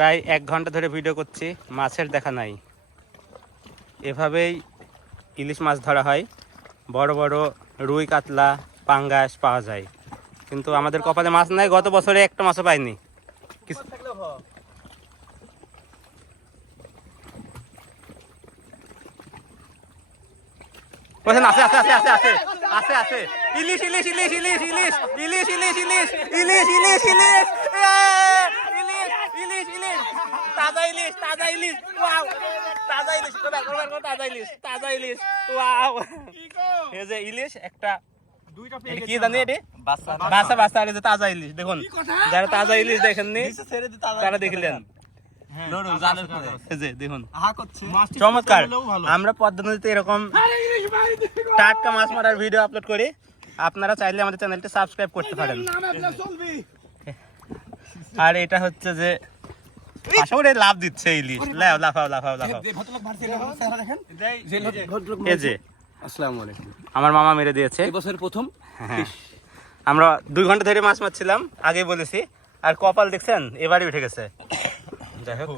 প্রায় এক ঘণ্টা ধরে ভিডিও করছি মাছের দেখা নাই এভাবেই ইলিশ মাছ ধরা হয় বড় বড় রুই কাতলা পাঙ্গাস পাওয়া যায় কিন্তু আমাদের কপালে মাছ নাই গত বছরে একটা মাছও পাইনি আছে আছে আছে আছে আছে আছে আছে ইলিশ ইলিশ ইলিশ ইলিশ ইলিশ ইলিশ ইলিশ ইলিশ ইলিশ ইলিশ ইলিশ তাজা ইলিশ তাজা ইলিশ ওয়াও। তাজা ইলিশ তাজা ইলিশ তাজা ইলিশ ওয়াও। এই যে ইলিশ একটা কি জানি এটি? বাসা। বাসা আর যে তাজা ইলিশ দেখুন যারা তাজা ইলিশ দেখেননি তারা দেখলেন দেখুন। চমৎকার। আমরা পদ্মা নদীতে এরকম টাটকা মাছ মারার ভিডিও আপলোড করি। আপনারা চাইলে আমাদের চ্যানেলটি সাবস্ক্রাইব করতে পারেন। আর এটা হচ্ছে যে লাভ দিচ্ছে ইলিশ লাফাও লাফাও লাফাও লাফাও এই যে আসসালামু আলাইকুম। আমার মামা মেরে দিয়েছে। এবছর প্রথম হ্যাঁ। আমরা দুই ঘণ্টা ধরে মাছ মারছিলাম আগে বলেছি। আর কপাল দেখছেন? এবারে উঠে গেছে। যাই হোক।